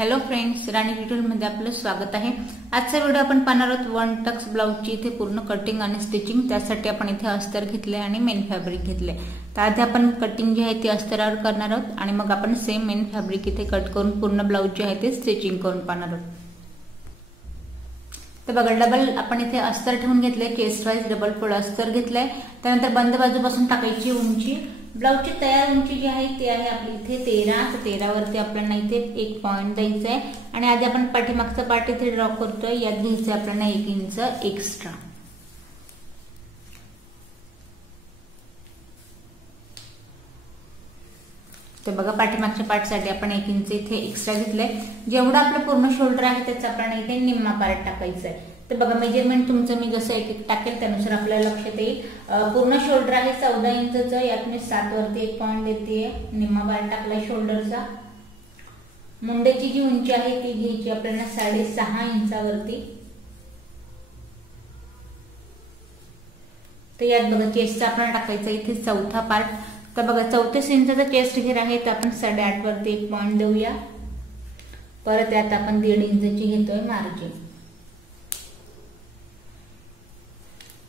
Hello friends, राणी ट्युटोरियलमध्ये आपलं स्वागत आहे। आजचा व्हिडिओ आपण पाहणार आहोत वन टक्स ब्लाउजची इथे पूर्ण कटिंग आणि स्टिचिंग। त्यासाठी आपण इथे अस्तर घेतले आणि मेन फॅब्रिक घेतले। तर आधी आपण कटिंग जी आहे ती अस्तरावर करणार आहोत आणि मग आपण सेम मेन फॅब्रिक इथे कट करून पूर्ण ब्लाउज जे आहे ते स्टिचिंग करून पाहणार आहोत। तर बघा, डबल आपण इथे अस्तर ठेवून घेतले, चेस्ट वाइज डबल फोल्ड अस्तर घेतले। त्यानंतर बंद बाजूपासून टाकायची उंची। ब्लाउजची तयार उंची जी आहे ती आहे आपली इथे 13। तर 13 वरती आपल्याला इथे एक पॉइंट द्यायचा आहे आणि आधी आपण पाठीमागचा पार्ट इथे ड्रॉ करतोय। यात घ्यायचं आपल्याला 1 इंच एक्स्ट्रा। तर बघा, पाठीमागच्या पार्टसाठी आपण 1 इंच इथे एक्स्ट्रा घेतलंय। जेवढा आपलं पूर्ण शोल्डर आहे त्याचा आपल्याला इथे निम्मा पार्ट टाकायचा आहे। तर बघा, मेजरमेंट तुमचं मी जसं एक एक टाकेल त्यानुसार आपल्याला लक्षात येईल। पूर्ण शोल्डर आहे 14 इंचचं, यात मी 7 वरती एक पॉइंट देते, निम्मा पार्ट टाकलाय शोल्डरचा। मुंड्याची जी उंची आहे ती घ्यायची आपल्याला 6.5 इंचावरती। तर यात बघा, चेस्टचा आपल्याला टाकायचा इथे चौथा पार्ट। तर बघा, 34 इंचाचा चेस्ट घेर आहे, तर आपण 8.5 वरती एक पॉइंट देऊया। परत यात आपण 1.5 इंचाची घेतोय मार्जिन।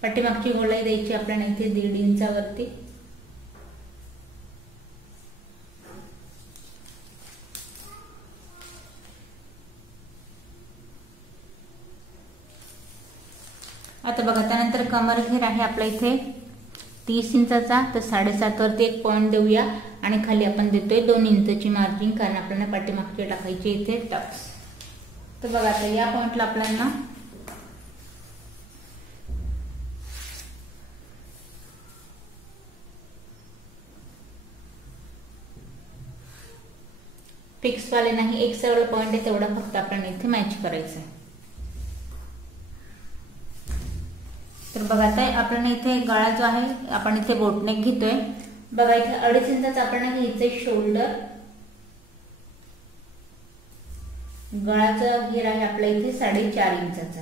पाठीमागची गोलाई द्यायची आपल्याला इथे 1.5 इंचावरती। आता बघा, त्यानंतर कमर घेर आहे आपला इथे 30 इंचाचा, तर 7.5 वरती एक पॉइंट देऊया आणि खाली आपण देतोय 2 इंचाची मार्जिन, कारण आपल्याला पाठीमागचे टाकायचे इथे टक्स। तर बघा, आता या पॉइंटला आपल्याला फिक्स वाले नाही, एक सरळ पॉइंट आहे तेवढा फक्त आपल्याला इथे मॅच करायचा आहे। तर बघा, आता आपल्याला इथे गळा जो आहे आपण इथे बोटनेक घेतोय। बघा, इथे 2.5 इंचाचा आपल्याला घ्यायचंय शोल्डर। गळाचा घेर आहे आपल्या इथे 4.5 इंचाचा।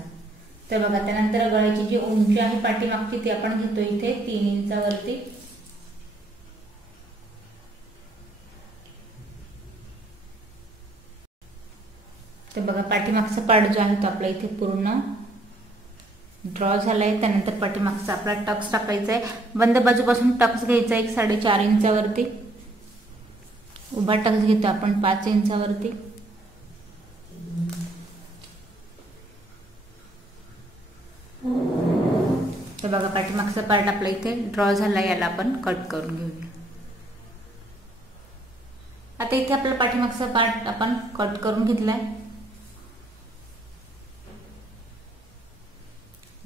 तर बघा, त्यानंतर गळ्याची जी उंची आहे पाठीमागची ती आपण घेतोय इथे 3 इंचावरती। तर बघा, पाठीमागचा पार्ट जो आहे तो आपला इथे पूर्ण ड्रॉ झालाय। त्यानंतर पाठीमागचा आपला टक्स टाकायचा आहे। बंद बाजूपासून टक्स घ्यायचा एक 4.5 इंचावरती। उभा टक्स घेतो आपण 5 इंचावरती। तर बघा, पाठीमागचा पार्ट आपला इथे ड्रॉ झाला, याला आपण कट करून घेऊया। आता इथे आपला पाठीमागचा पार्ट आपण कट करून घेतलाय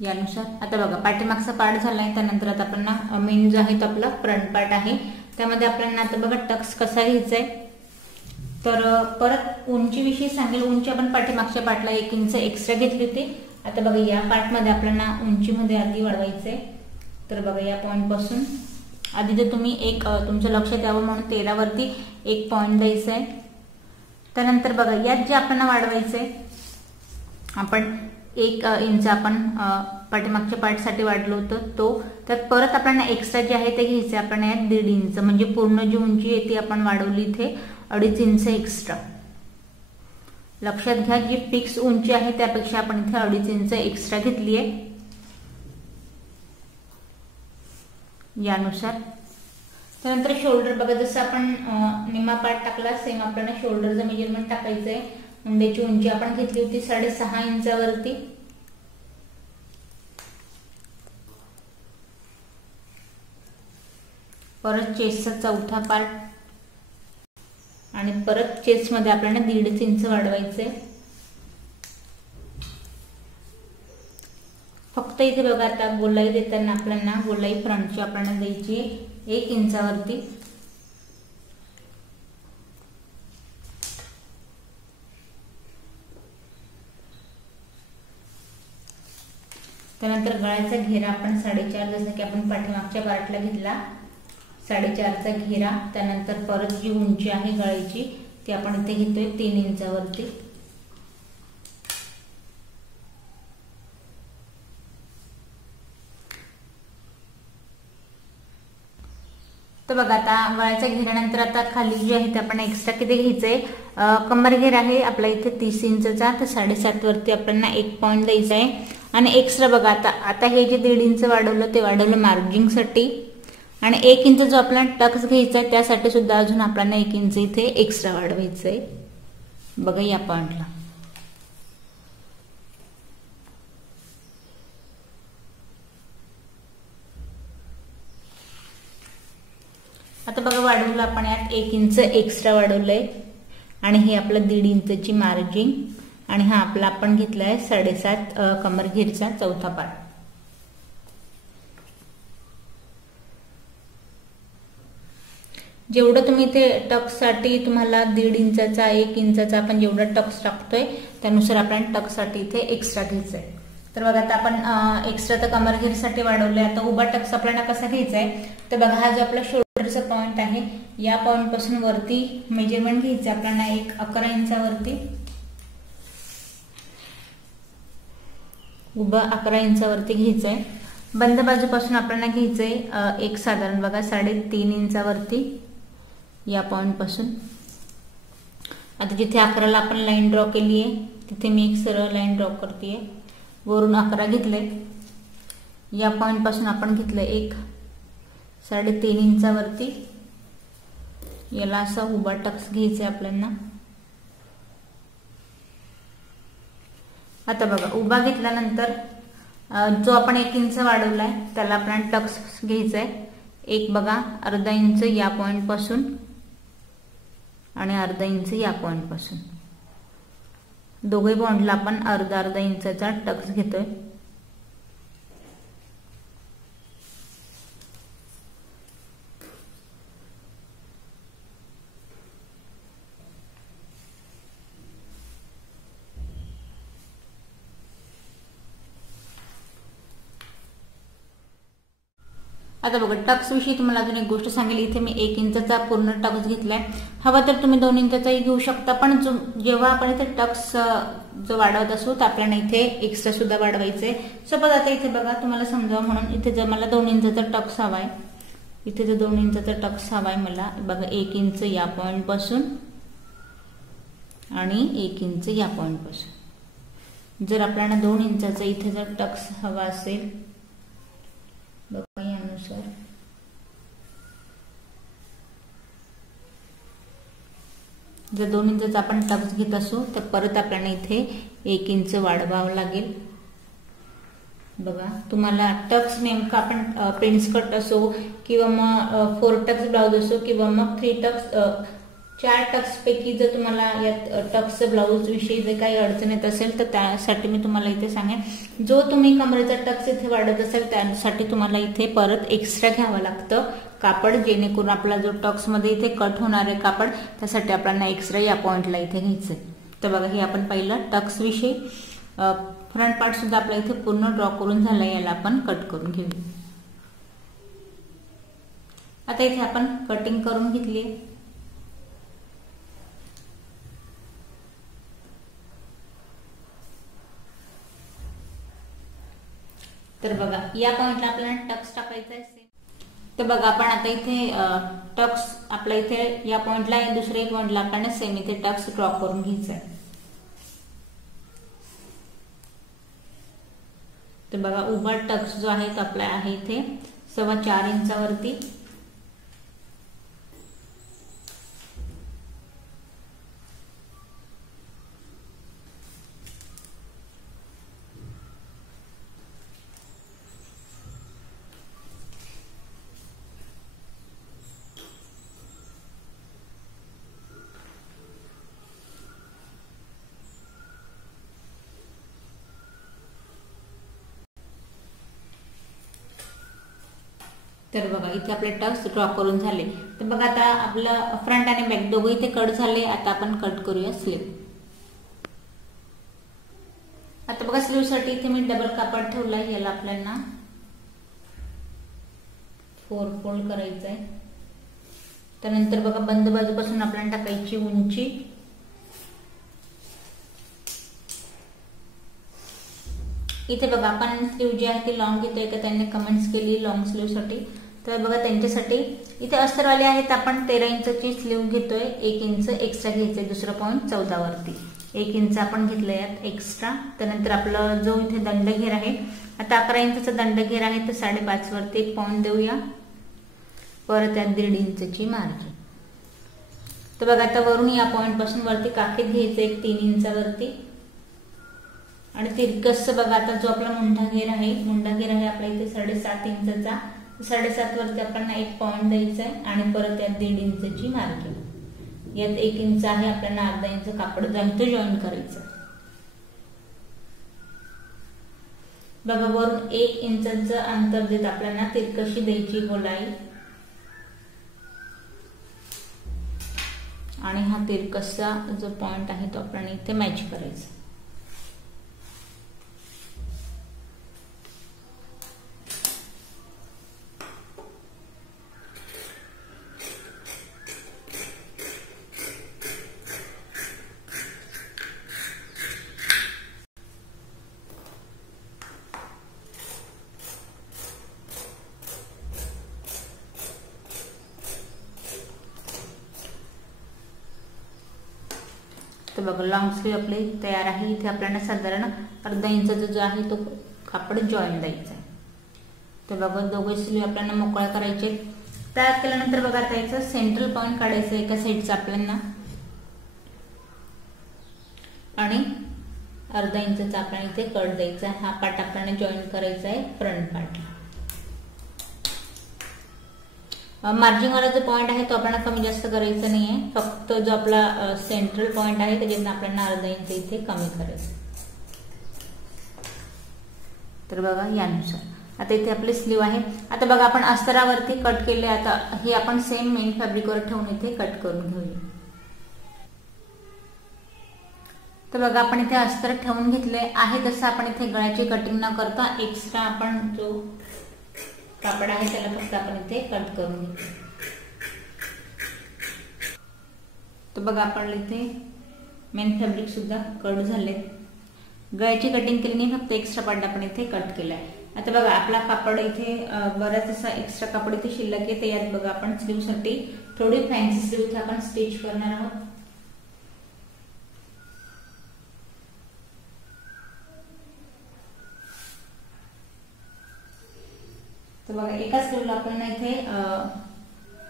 यानुसार। आता बघा, पाठीमागचा पार्ट झालाय, त्यानंतर आता आपण मेन जो आहे तो आपला फ्रंट पार्ट आहे, त्यामध्ये आपल्याला आता बघा टक्स कसा घ्यायचा आहे। तर परत उंची विषयी सांगेल। उंची आपण पाठीमागच्या पार्टला 1 इंच एक्स्ट्रा घेतली होती। आता बघा, या पार्ट मध्ये आपल्याला उंचीमध्ये आधी वाढवायचंय। तर बघा, या पॉइंट पासून आधी तर तुम्ही एक तुमच्या लक्षात यावं म्हणून 13 वरती एक पॉइंट द्यायचा आहे। त्यानंतर बघा, यात जे आपल्याला वाढवायचंय आपण 1 इंच आपण पाठीमागच्या पार्टसाठी वाढलो होतं तो, तर परत आपल्याला एक्स्ट्रा जे आहे ते घ्यायचे आपण यात 1.5 इंच, म्हणजे पूर्ण जी उंची आहे ती आपण वाढवली इथे 2.5 इंच एक्स्ट्रा। लक्षात घ्या, जी फिक्स उंची आहे त्यापेक्षा आपण इथे 2.5 इंच एक्स्ट्रा घेतली आहे यानुसार। त्यानंतर शोल्डर बघा, जसं आपण निम्मा पार्ट टाकला सेम आपल्याला शोल्डरचं मेजरमेंट टाकायचंय। मुंड्याची उंची आपण घेतली होती 6.5 इंचावरती। परत चेस्टचा चौथा पार्ट आणि परत चेस्ट मध्ये आपल्याला 1.5 इंच वाढवायचंय। फक्त इथे बघा, आता गोलाई देताना आपल्याला गोलाई फ्रंटची आपल्याला द्यायची 1 इंचावरती। त्यानंतर गळ्याचा घेरा आपण 4.5, जसं की आपण पाठीमागच्या पार्टला घेतला 4.5चा घेरा। त्यानंतर परत जी उंची आहे गळ्याची ती आपण इथे घेतोय 3 इंचावरती। तर बघा आता गळ्याच्या घेऱ्यानंतर आता खाली जे आहे ते आपण एक्स्ट्रा किती घ्यायचंय, कमर घेर आहे आपल्या इथे 30 इंचचा, तर 7.5 वरती आपल्याला 1 पॉईंट द्यायचा आहे. आणि एक्स्ट्रा बघा आता हे जे 1.5 इंच वाढवलं ते वाढवलं मार्जिंगसाठी, आणि 1 इंच जो आपल्याला टक्स घ्यायचा आहे त्यासाठी सुद्धा अजून आपल्याला 1 इंच इथे एक्स्ट्रा वाढवायचं आहे बघा या पॉइंटला. आता बघा वाढवलं आपण यात 1 इंच एक्स्ट्रा वाढवलंय, आणि हे आपलं 1.5 इंचची मार्जिन, आणि हा आपला आपण घेतलाय 7.5 कमर घेरचा चौथा पार्ट. जेवढं तुम्ही ते टक्स साठी तुम्हाला 1.5 इंचाचा 1 इंचाचा आपण जेवढा टक्स टाकतोय त्यानुसार आपण टक्स साठी इथे एक्स्ट्रा घ्यायचंय. तर बघा आता आपण एक्स्ट्रा तर कमर घेरसाठी वाढवलंय. आता उभा टक्स आपल्याला कसा घ्यायचा आहे, तर बघा हा जो आपला शोल्डरचा पॉइंट आहे या पॉइंट पासून वरती मेजरमेंट घ्यायचं आपल्याला 11 इंचावरती, उभा 11 इंचावरती घ्यायचंय. बंद बाजूपासून आपल्याला घ्यायचंय एक साधारण बघा 3.5 इंचावरती या पॉइंट पासून. आता जिथे 11ला आपण लाईन ड्रॉ केली आहे तिथे मी एक सरळ लाईन ड्रॉ करतेय. वरून 11 घेतले, या पॉइंट पासून आपण घेतलंय एक 3.5 इंचावरती, याला असा उभा टक्स घ्यायचा आपल्याला. आता बघा उभा घेतल्यानंतर जो आपण 1 इंच वाढवलाय त्याला आपल्याला टक्स घ्यायचा आहे एक बघा अर्धा इंच या पॉइंट पासून, आणि अर्धा इंच या पॉइंट पासून. दोघे पॉइंटला आपण अर्धा इंचाचा टक्स घेतोय. आता बघा टक्स विषयी तुम्हाला अजून एक गोष्ट सांगेल. इथे मी 1 इंचचा पूर्ण टक्स घेतलाय. हवा तर तुम्ही 2 इंचाचाही घेऊ शकता, पण जेव्हा आपण इथे टक्स जो वाढवत असू तर आपल्याला इथे एक्स्ट्रा सुद्धा वाढवायचंय. सपोज आता इथे बघा तुम्हाला समजावं म्हणून इथे जर मला 2 इंचाचा टक्स हवाय, इथे जर 2 इंचाचा टक्स हवाय मला बघा 1 इंच या पॉइंट पासून आणि 1 इंच या पॉइंट पासून. जर आपल्याला 2 इंचाचा इथे जर टक्स हवा असेल बघा यानुसार, जर 2 इंचाचा आपण टक्स घेत असू तर परत आपल्याला इथे 1 इंच वाढवावं लागेल. बघा तुम्हाला टक्स नेमका आपण प्रिन्स कट असो किंवा मग 4 टक्स ब्लाउज असो किंवा मग 3 टक्स 4 टक्स पैकी जर तुम्हाला यात टक्स ब्लाउज विषयी जर काही अडचण येत असेल तर त्यासाठी मी तुम्हाला इथे सांगेन, जो तुम्ही कमरेचा टक्स इथे वाढत असेल त्यासाठी तुम्हाला इथे परत एक्स्ट्रा घ्यावं लागतं कापड, जेणेकरून आपला जो टक्स मध्ये इथे कट होणार आहे कापड त्यासाठी आपल्याला एक्स्ट्रा या पॉइंटला इथे घ्यायचंय. तर बघा हे आपण पहिलं टक्स विषयी. फ्रंट पार्ट सुद्धा आपला इथे पूर्ण ड्रॉ करून झाला, याला आपण कट करून घेऊ. आता इथे आपण कटिंग करून घेतली. तर बघा या पॉइंटला आपल्याला टक्स टाकायचा आहे. तर बघा आपण आता इथे टक्स आपल्या इथे या पॉइंटला आहे, दुसऱ्या पॉइंटला आपल्याला सेम इथे टक्स ड्रॉ करून घ्यायचा आहे. तर बघा उभा टक्स जो आहे तो आपला आहे इथे 4.25 इंचावरती. तर बघा इथे आपले टक्स ड्रॉ करून झाले. तर बघा आता आपलं फ्रंट आणि बॅक दोघे इथे कट झाले. आता आपण कट करूया स्लीव. आता बघा स्लीव साठी इथे मी डबल कापड ठेवलाय, याला आपल्याला 4 फोल्ड करायचा आहे. त्यानंतर बघा बंद बाजूपासून आपल्याला टाकायची उंची. इथे बघा आपण स्लीव जी आहे ती लॉंग घेतोय का, त्यांनी कमेंट्स केली लॉंग स्लीव साठी, तर बघा त्यांच्यासाठी इथे अस्तरवाले आहेत आपण 13 इंचची स्लीव घेतोय, 1 इंच एक्स्ट्रा घ्यायचंय दुसरं पॉईंट 14 वरती 1 इंच आपण घेतलंय यात एक्स्ट्रा. त्यानंतर आपला जो इथे दंडघेर आहे, आता 11 इंचचा दंडघेर आहे तर 5.5 वरती 1 पॉईंट देऊया. परत यात 1.5 इंचची मार्जिन. तर बघा आता वरून या पॉईंट पासून वरती काखेत घ्यायचं 3 इंचावरती आणि तिरकस बघा आता जो आपला मुंढा घेर आहे आपल्या इथे 7.5 इंचचा, 7.5 वरती आपण 1 पॉईंट द्यायचा आहे आणि परत यात 1.5 इंचची मार्जिन. यात 1 इंच आहे, आपल्याला अर्धा इंच कापड जास्त जॉईन करायचं. बघा वरून 1 इंचचं अंतर देत आपल्याला तिरकशी द्यायची गोलाई आणि हा तिरकसा जो पॉइंट आहे तो आपण इथे मॅच करायचा. तर बघा लॉंग स्लीव आपली तयार आहे. इथे आपल्याला साधारण अर्धा इंचाचा जो आहे तो कापड जॉईन द्यायचा आहे. तर बघा दोघे स्लीव आपल्याला मोकळ्या करायचे. तयार केल्यानंतर बघा आता याचं सेंट्रल पॉईंट काढायचं एका साईडचा आपल्याला आणि अर्धा इंचाचा आपल्याला इथे कट द्यायचा. हा पार्ट आपल्याला जॉईन करायचा आहे फ्रंट पार्टला. मार्जिन वाला जो पॉइंट आहे तो आपल्याला कमी जास्त करायचा नाहीये, फक्त जो आपला सेंट्रल पॉइंट आहे त्याच्यातून आपल्याला अर्धा इंच इथे कमी करायचं. तर बघा यानुसार आता इथे आपली स्लीव आहे. आता बघा आपण अस्तरावरती कट केले. आता हे आपण सेम मेन फॅब्रिकवर ठेवून इथे कट करून घेऊया. तर बघा आपण इथे अस्तर ठेवून घेतले आहे. तसं आपण इथे गळ्याची कटिंग न करता एक्स्ट्रा आपण जो कापड आहे त्याला फक्त आपण इथे कट करून घेतो. तर बघा आपण इथे मेन फॅब्रिक सुद्धा कट झाले. गळ्याची कटिंग केली नाही, फक्त एक्स्ट्रा पार्ट आपण इथे कट केलाय. आता बघा आपला कापड इथे बराच असा एक्स्ट्रा कापड इथे शिल्लक आहे. तर यात बघा आपण स्लीव साठी थोडी फॅन्सी स्लीव इथे आपण स्टिच करणार आहोत. तर बघा एका स्लीवला आपल्याला इथे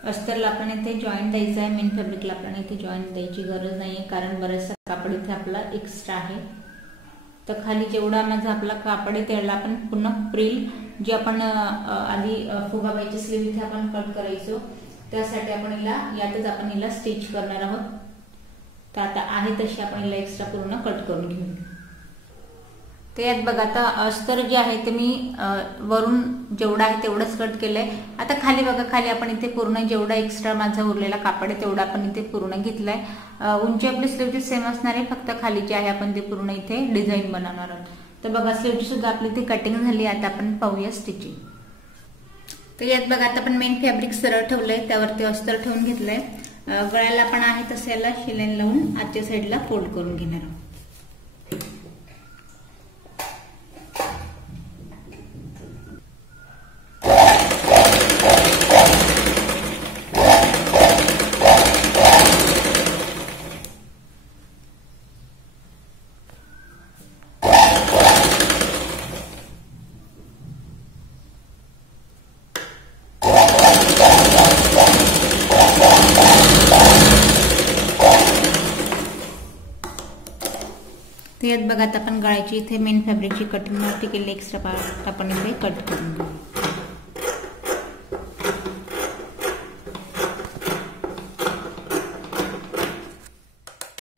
अस्तरला आपल्याला इथे जॉईंट द्यायचा आहे. मेन फॅब्रिकला आपल्याला इथे जॉईंट द्यायची गरज नाहीये, कारण बरेचसा कापड इथे आपला एक्स्ट्रा आहे. तर खाली जेवढा माझा आपला कापड आहे त्याला आपण पुन्हा प्रिल जी आपण आधी फुगाबाईची स्लीव इथे आपण कट करायचो त्यासाठी आपण यातच आपण हिला स्टिच करणार आहोत. तर आता आहे तशी आपण हिला एक्स्ट्रा पूर्ण कट करून घेऊ. तर यात बघा आता अस्तर जे आहे ते मी वरून जेवढा आहे तेवढंच कट केलंय. आता खाली बघा, खाली आपण इथे पूर्ण जेवढा एक्स्ट्रा माझा उरलेला कापड आहे तेवढा आपण इथे पूर्ण घेतलाय. उंची आपली स्लीवची सेम असणार आहे, फक्त खाली जे आहे आपण ते पूर्ण इथे डिझाईन बनवणार आहोत. तर बघा स्लीवची सुद्धा आपली इथे कटिंग झाली. आता आपण पाहूया स्टिचिंग. तर यात बघा आता आपण मेन फॅब्रिक सरळ ठेवलंय, त्यावरती अस्तर ठेवून घेतलंय. गळ्याला आपण आहे तसं याला शिलाईन लावून आजच्या साईडला फोल्ड करून घेणार आहोत. यात बघा आता आपण गळ्याची इथे मेन फॅब्रिकची कटिंग नव्हती केली, एक्स्ट्रा पार्ट आपण इथे कट करून घेऊ.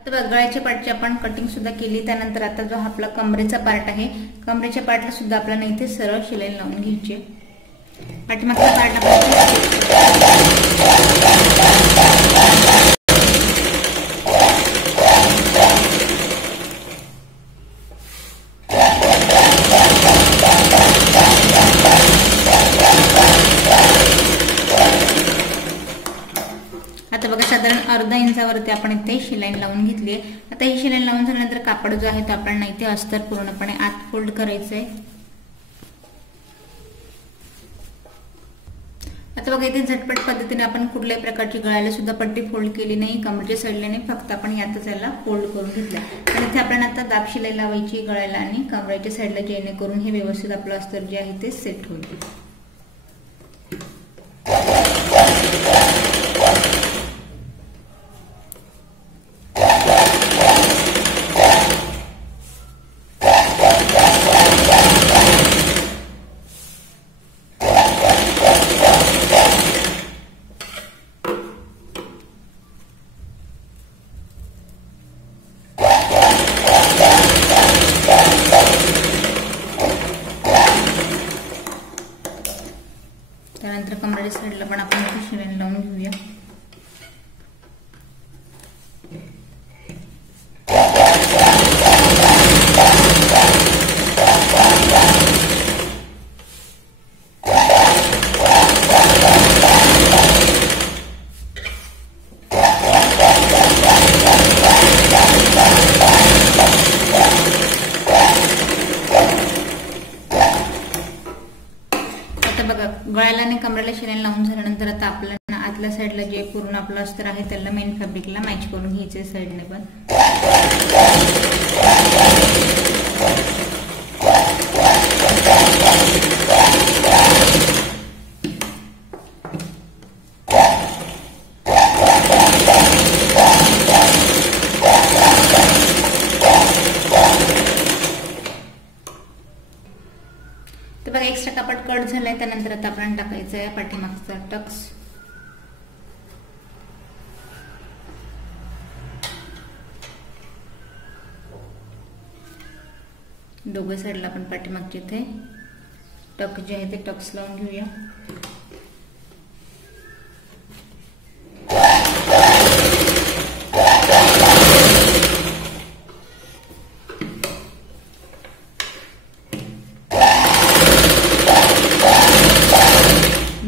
तर गळ्याच्या पार्टची आपण कटिंग सुद्धा केली. त्यानंतर आता जो आपला कमरेचा पार्ट आहे, कमरेच्या पार्टला सुद्धा आपल्याला इथे सरळ शिलाई लावून घ्यायची. पाठीमागचा पार्ट आता बघा साधारण अर्धा इंचावरती आपण इथे शिलाई लावून घेतली आहे. आता ही शिलाई लावून झाल्यानंतर कापड जो आहे तो आपल्याला इथे अस्तर पूर्णपणे आत फोल्ड करायचंय. आता बघा इथे झटपट पद्धतीने आपण कुठल्याही प्रकारची गळ्याला सुद्धा पट्टी फोल्ड केली नाही, कमरेच्या साईडला नाही, फक्त आपण यातच याला फोल्ड करून घेतला. आणि इथे आपण आता दाब शिलाई लावायची गळ्याला आणि कमरेच्या साईडला, जेणेकरून हे व्यवस्थित आपलं अस्तर जे आहे ते सेट होईल. त्यानंतर कमरेच्या साईडला पण आपण शिलाई लावून घेऊया. बघा गळ्याला आणि कमरेला शिलाई लावून झाल्यानंतर आता आपल्याला आतल्या साईडला जे पूर्ण आपलं अस्तर आहे त्याला मेन फॅब्रिकला मॅच करून घ्यायचे साईडने पण. तर बघा एक्स्ट्रा कापड कट झालाय, त्यानंतर आता आपण टाकायचं आहे पाठीमागचा टक्स. दोघे साईडला आपण पाठीमागचे इथे टक जे आहे ते टक्स लावून घेऊया.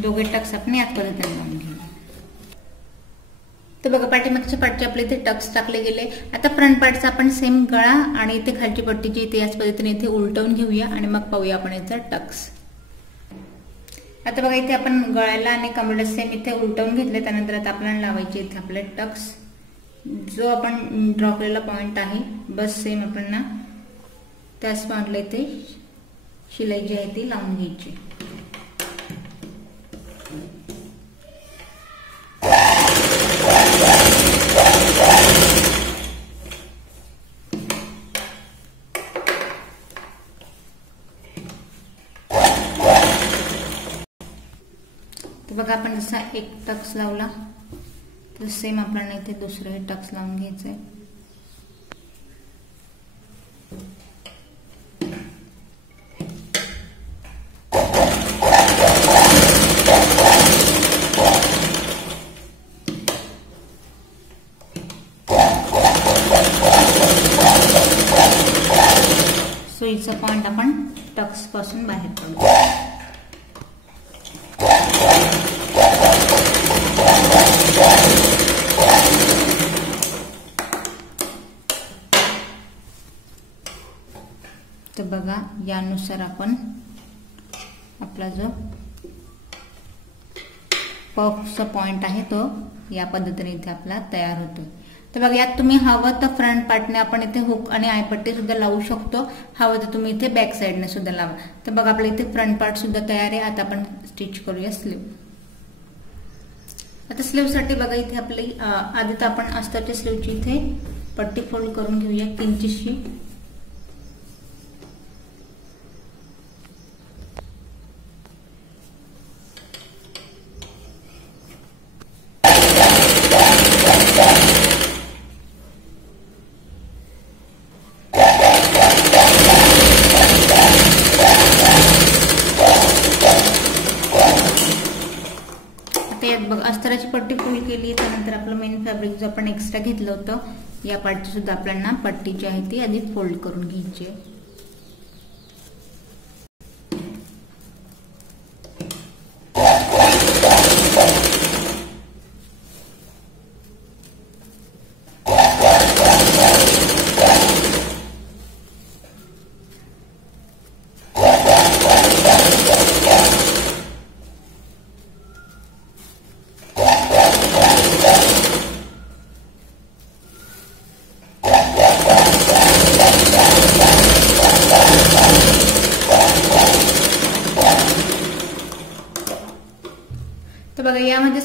दोघे टक्स आपण याच पद्धतीने लावून घेऊ. तर बघा पाठीमागच्या पाठचे आपले इथे टक्स टाकले गेले. आता फ्रंट पार्टचा आपण सेम गळा आणि इथे खालची पट्टी जी इथे याच पद्धतीने इथे उलटवून घेऊया आणि मग पाहूया आपण याचा टक्स. आता बघा इथे आपण गळ्याला आणि कमरेला सेम इथे उलटवून घेतले, त्यानंतर आता आपल्याला लावायचे इथे आपले टक्स. जो आपण ड्रॉ केलेला पॉइंट आहे बस सेम आपण ना त्याच पॉइंटला इथे शिलाई जी आहे ती लावून घ्यायची. बघा आपण जसा एक टक्स लावला तर सेम आपल्याला इथे दुसरे टक्स लावून घ्यायचे. सुईचा पॉइंट आपण टक्स पासून बाहेर काढू. तर बघा यानुसार आपण आपला जो पफचा पॉइंट आहे तो या पद्धतीने इथे आपला तयार होतो. तर बघा यात तुम्ही हवं तर फ्रंट पार्टने आपण इथे हुक आणि आयपट्टी सुद्धा लावू शकतो, हवं तर तुम्ही इथे बॅक साइडने सुद्धा लावा. तर बघा आपल्या इथे फ्रंट पार्ट सुद्धा तयार आहे. आता आपण स्टिच करूया स्लीव. आता स्लीव साठी बघा इथे आपली आधी तर आपण अस्तरच्या स्लीवची इथे पट्टी फोल्ड करून घेऊया किंचितशी. अस्तराची पट्टी फुल केली, त्यानंतर आपलं मेन फॅब्रिक जो आपण एक्स्ट्रा घेतलं होतं या पार्टची सुद्धा आपल्याला पट्टी जी आहे ती आधी फोल्ड करून घ्यायची आहे.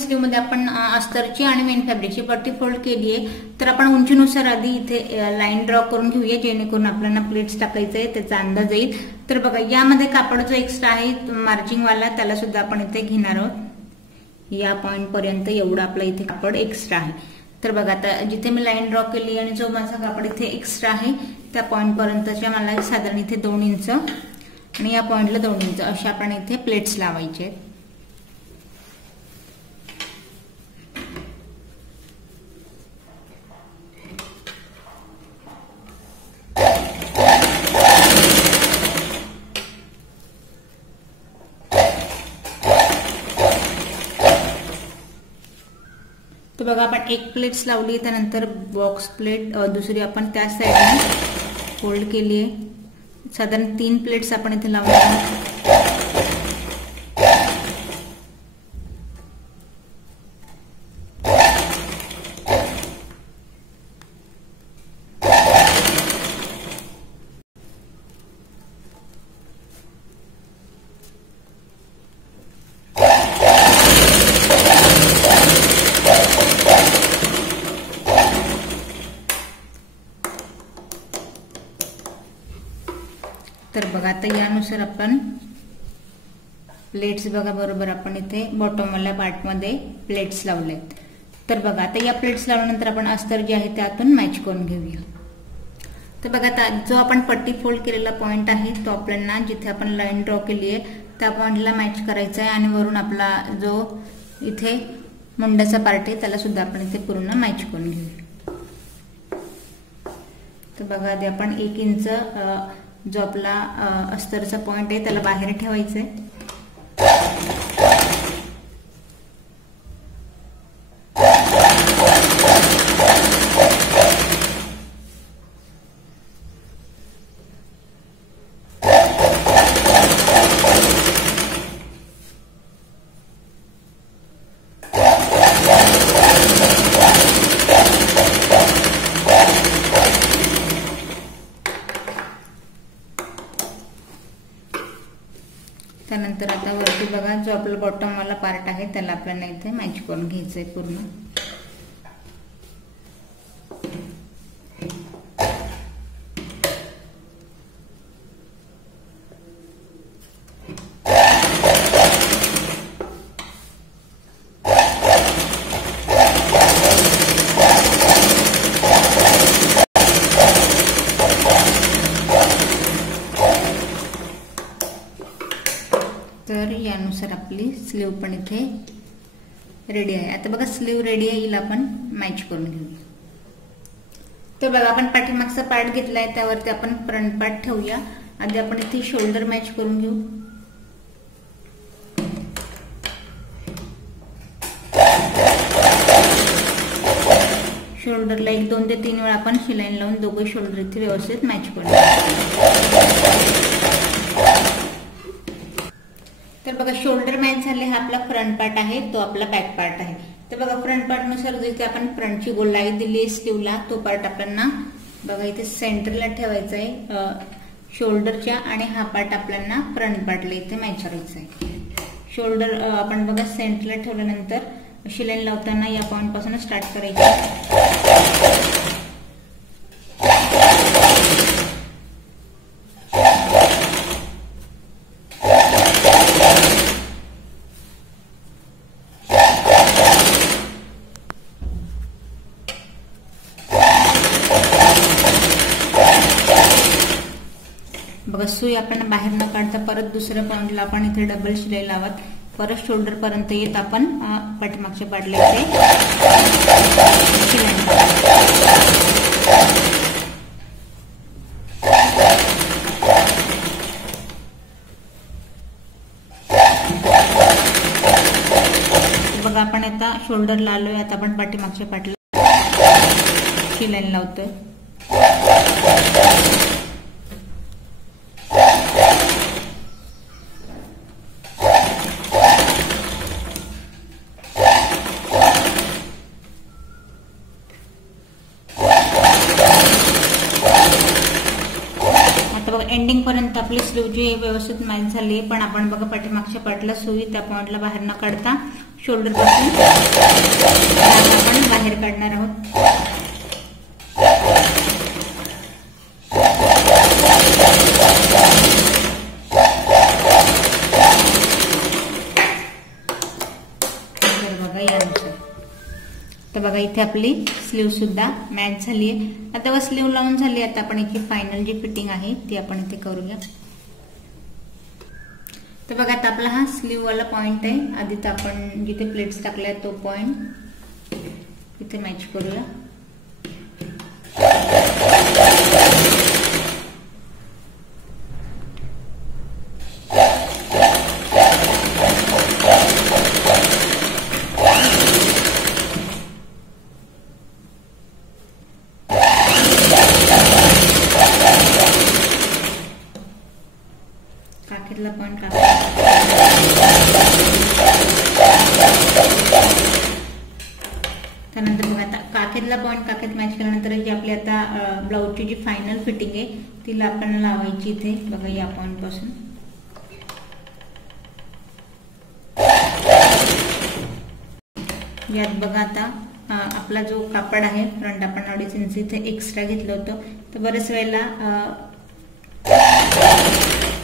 स्लीव मध्ये आपण अस्तरची आणि मेन फॅब्रिकची पट्टी फोल्ड केली आहे, तर आपण उंचीनुसार आधी इथे लाईन ड्रॉ करून घेऊया, जेणेकरून आपल्याला प्लेट्स टाकायचं आहे त्याचा अंदाज येईल. तर बघा यामध्ये कापड जो एक्स्ट्रा आहे मार्जिंग वाला त्याला सुद्धा आपण इथे घेणार आहोत. या पॉइंट पर्यंत एवढं आपलं इथे कापड एक्स्ट्रा आहे. तर बघा आता जिथे मी लाईन ड्रॉ केली आणि जो माझा कापड इथे एक्स्ट्रा आहे त्या पॉइंट पर्यंतच्या मला साधारण इथे 2 इंच आणि या पॉइंटला 2 इंच अशा आपण इथे प्लेट्स लावायचे. तर बघा आपण एक प्लेट्स लावली, त्यानंतर बॉक्स प्लेट दुसरी आपण त्या साईडने फोल्ड केली आहे. साधारण 3 प्लेट्स आपण इथे लावणार आहोत. तर बघा आता यानुसार आपण प्लेट्स बघा बरोबर आपण इथे बॉटमवाल्या पार्टमध्ये प्लेट्स लावलेत. तर बघा आता या प्लेट्स लावल्यानंतर आपण अस्तर जे आहे त्यातून मॅच करून घेऊया. तर बघा आता जो आपण पट्टी फोल्ड केलेला पॉइंट आहे तो आपल्याला जिथे आपण लाईन ड्रॉ केली आहे त्या पॉइंटला मॅच करायचा आहे आणि वरून आपला जो इथे मुंड्याचा पार्ट आहे त्याला सुद्धा आपण इथे पूर्ण मॅच करून घेऊया. तर बघा आधी आपण 1 इंच जो आपला अस्तरचा पॉइंट आहे त्याला बाहेर ठेवायचा आहे. त्यानंतर आता वरती बघा जो आपला बॉटम वाला पार्ट आहे त्याला आपल्याला इथे मॅच करून घ्यायचंय पूर्ण. तर यानुसार आपली स्लीव पण इथे रेडी आहे. आता बघा स्लीव रेडी आहे, हिला आपण मॅच करून घेऊया. तर बघा आपण पाठीमागचा पार्ट घेतलाय त्यावरती आपण फ्रंट पार्ट ठेवूया. आधी आपण इथे शोल्डर मॅच करून घेऊ. शोल्डरला 1, 2 ते 3 वेळा आपण शिलाई लावून दोघे शोल्डर इथे व्यवस्थित मॅच करू. तर बघा शोल्डर मॅच झाले. हा आपला फ्रंट पार्ट आहे, तो आपला बॅक पार्ट आहे. तर बघा फ्रंट पार्ट नुसार जिथे आपण फ्रंटची गोलाई दिली स्लीवला तो पार्ट आपल्याला बघा इथे सेंटरला ठेवायचा आहे शोल्डरच्या आणि हा पार्ट आपल्याला फ्रंट पार्टला इथे मॅच करायचा आहे. शोल्डर आपण बघा सेंटरला ठेवल्यानंतर शिलाई लावताना या पॉइंट पासून स्टार्ट करायची. बघा सुई आपण बाहेर न काढता परत दुसऱ्या पॉइंटला आपण इथे डबल शिलाई लावत परत शोल्डर पर्यंत येत आपण पाठीमागच्या पाडल्या इथे शिलाई. बघा आपण आता शोल्डरला आलोय, आता आपण पाठीमागच्या पाडल्या शिलाई लावतोय. एंडिंग पर्यंत आपली स्लीव जी व्यवस्थित मॅच झाली, पण आपण बघा पाठीमागच्या पार्टला सुई त्या पॉइंटला बाहेर न काढता शोल्डर पासून आपण बाहेर काढणार आहोत। तर बघा इथे आपली स्लीव सुद्धा मॅच झाली आहे। आता बघा स्लीव लावून झाली, आता आपण याची फायनल जी फिटिंग आहे ती आपण इथे करूया। तर बघा आता आपला हा स्लीव वाला पॉइंट आहे, आधी तर आपण जिथे प्लेट्स टाकल्या तो पॉइंट इथे मॅच करूया। काखेतला पॉइंट त्यानंतर बघा आता काखेतला पॉइंट काखेत मॅच केल्यानंतर जी आपली आता ब्लाउजची जी फायनल फिटिंग आहे तिला आपण लावायची इथे बघा या पॉइंट पासून। यात बघा आता आपला जो कापड आहे फ्रंट आपण 2.5 इंच इथे एक्स्ट्रा घेतलं होतं, तर बरेच वेळेला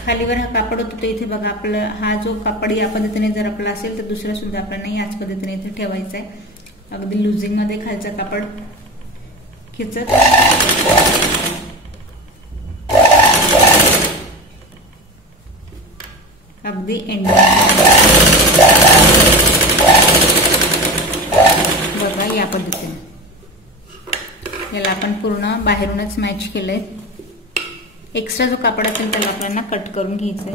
खालीवर हा कापड होतो, इथे बघा आपला हा जो कापड या पद्धतीने जर आपला असेल तर दुसरा सुद्धा आपल्याला याच पद्धतीने इथे ठेवायचा आहे। अगदी लुजिंग मध्ये खालचं कापड खिचत अगदी एंड बघा या पद्धतीने याला आपण पूर्ण बाहेरूनच मॅच केलंय। एक्स्ट्रा जो कापड असेल त्याला आपल्याला कट करून घ्यायचंय।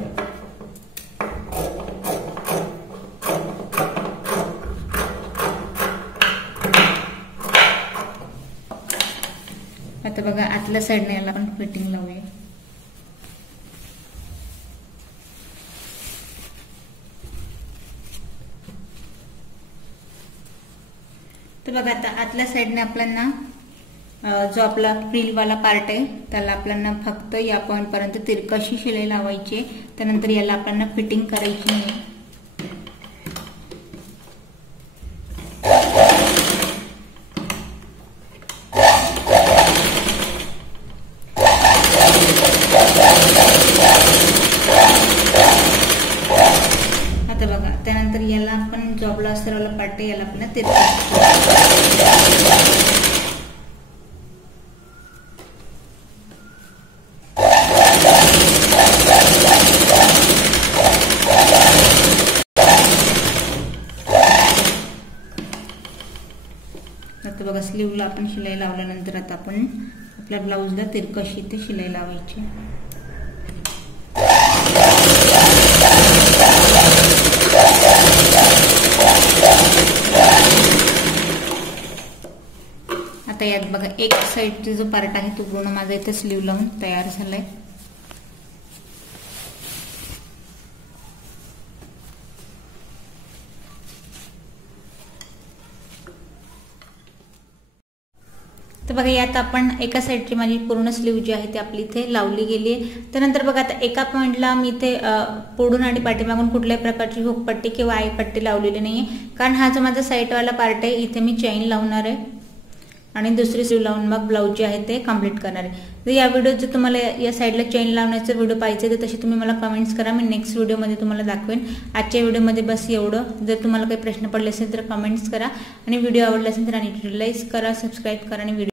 आता बघा आतल्या साईडने याला आपण फिटिंग लावूया। तर बघा आता आतल्या साईडने आपल्याला जो आपला फ्रिल वाला पार्ट आहे त्याला आपल्याला फक्त या पॉइंट पर्यंत तिरकशी शिलाई लावायची, त्यानंतर याला आपल्याला फिटिंग करायची नाही। आता बघा त्यानंतर याला आपण जो आपला सरळ पार्ट आहे याला आपण तिरकशी आता बघा स्लीवला आपण शिलाई लावल्यानंतर आता आपण आपल्या ब्लाउजला तिरकशी इथे शिलाई लावायची। आता यात बघा एक साइडचा जो पार्ट आहे तो पूर्ण माझा इथे स्लीव लावून तयार झालाय। तर बघा यात आपण एका साइडची माझी पूर्ण स्लीव जी आहे ती आपली इथे लावली गेली आहे। त्यानंतर बघा आता एका पॉइंटला मी इथे पुढून आणि पाठीमागून कुठल्याही प्रकारची हुकपट्टी किंवा आईपट्टी लावलेली नाहीये, कारण हा जो माझा साइडवाला पार्ट आहे इथे मी चेन लावणार आहे आणि दुसरी स्लीव लावून मग ब्लाउज जे आहे ते कंप्लीट करणार आहे। तर या व्हिडिओत जर तुम्हाला या साइडला चेन लावण्याचा व्हिडिओ पाहिजे तर तसे तुम्ही मला कमेंट्स करा, मी नेक्स्ट व्हिडिओमध्ये तुम्हाला दाखवेन। आजच्या व्हिडिओमध्ये बस एवढं। जर तुम्हाला काही प्रश्न पडले असेल तर कमेंट्स करा आणि व्हिडिओ आवडला असेल तर लाईक करा, सबस्क्राईब करा आणि व्हिडिओ